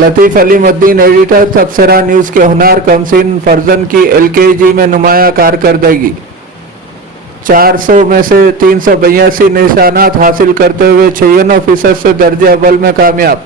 लतीफ़ Alimuddin editor तबसरा news के हुनर कमसिन फर्जन की LKG में नुमाया कारकर्दगी। 400 में से 382 निशानात हासिल करते हुए 96% से दर्जे अव्वल में कामयाब।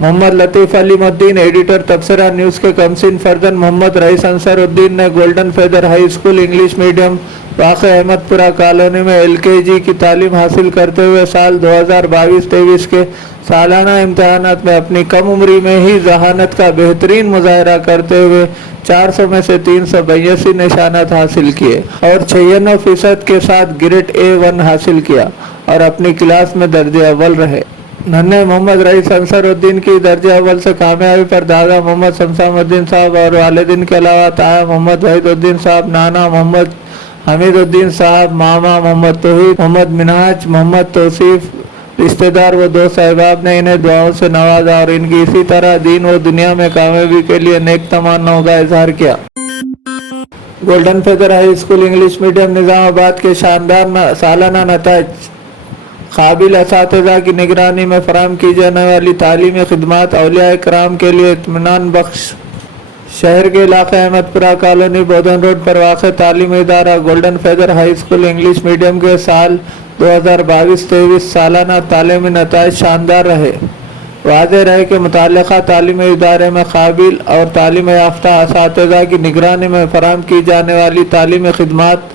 मोहम्मद लतीफ़ अलीमुद्दीन एडिटर तबसरा न्यूज़ के कमसिन फर्जन मोहम्मद रईस अंसरुद्दीन ने golden feather high school English medium वाक़ अहमदपुरा कॉलोनी में LKG की तालीम हासिल करते हुए साल 2022-23 के सालाना इम्तहानात में अपनी कम उम्री में ही जहानत का बेहतरीन मुजाहरा करते हुए 400 में से 382 निशानात हासिल किए और 96% के साथ ग्रेड A1 हासिल किया और अपनी क्लास में दर्जे अव्वल रहे। नन्हे मोहम्मद रईस अंसरुद्दीन की दर्जे अव्वल से कामयाबी पर दादा मोहम्मद शमशामुद्दीन साहब और वालिदैन के अलावा ताया मोहम्मद वहीदुद्दीन साहब, नाना मोहम्मद हमीदुद्दीन साहब, मामा मोहम्मद तौहीद, मोहम्मद मिनहाज, मोहम्मद तौसीफ, रिश्तेदार व दोस्त अहबाब ने इन्हें दुआओं से नवाजा और इनकी इसी तरह दीन व दुनिया में कामयाबी के लिए नेक तमन्नाओं का इजहार किया। Golden feather high school English medium Nizamabad के शानदार सालाना नताइज काबिल असातिज़ा की निगरानी में फराहम की जाने वाली तालीमी खिदमात औलिया कराम के लिए इत्मीनान बख्श। शहर के इलाके अहमदपुरा कॉलोनी बोधन रोड पर वाक़ तालीमी इदारा golden feather high school English medium के साल 2022-23 सालाना तालीमी नताइज शानदार रहे। वाज़ेह रहे कि मुतल्लिक़ा तालीमी इदारे में काबिल और तालीम याफ्ता असातिज़ा की निगरानी में फराहम की जाने वाली तालीमी खिदमात,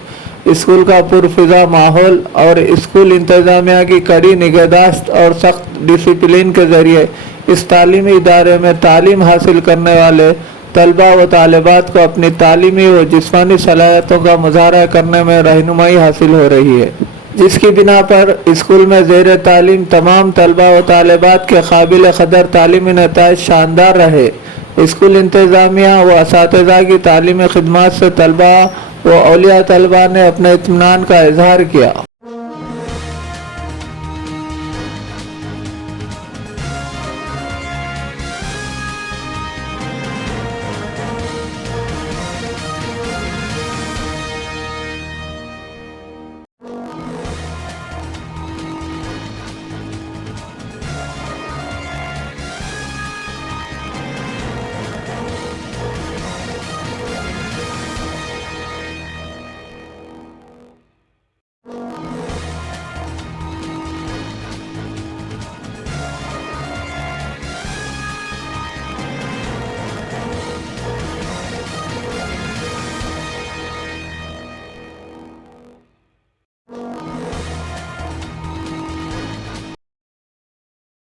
स्कूल का पुरफ़िज़ा माहौल और स्कूल इंतज़ामिया की कड़ी निगहदाश्त और सख्त डिसिप्लिन के ज़रिए इस तालीमी इदारे में तालीम हासिल करने वाले तलबा व तालिबात को अपनी तालीमी व जिस्मानी सलाहियतों का मुज़ाहरा करने में रहनुमाई हासिल हो रही है, जिसकी बिना पर स्कूल में ज़ेर तालीम तमाम तलबा व तालिबात के काबिल क़दर तालीमी नताइज शानदार रहे। स्कूल इंतज़ामिया व असातिज़ा की तालीमी खिदमात से तलबा व औलिया तलबा ने अपने इत्मीनान का इजहार किया।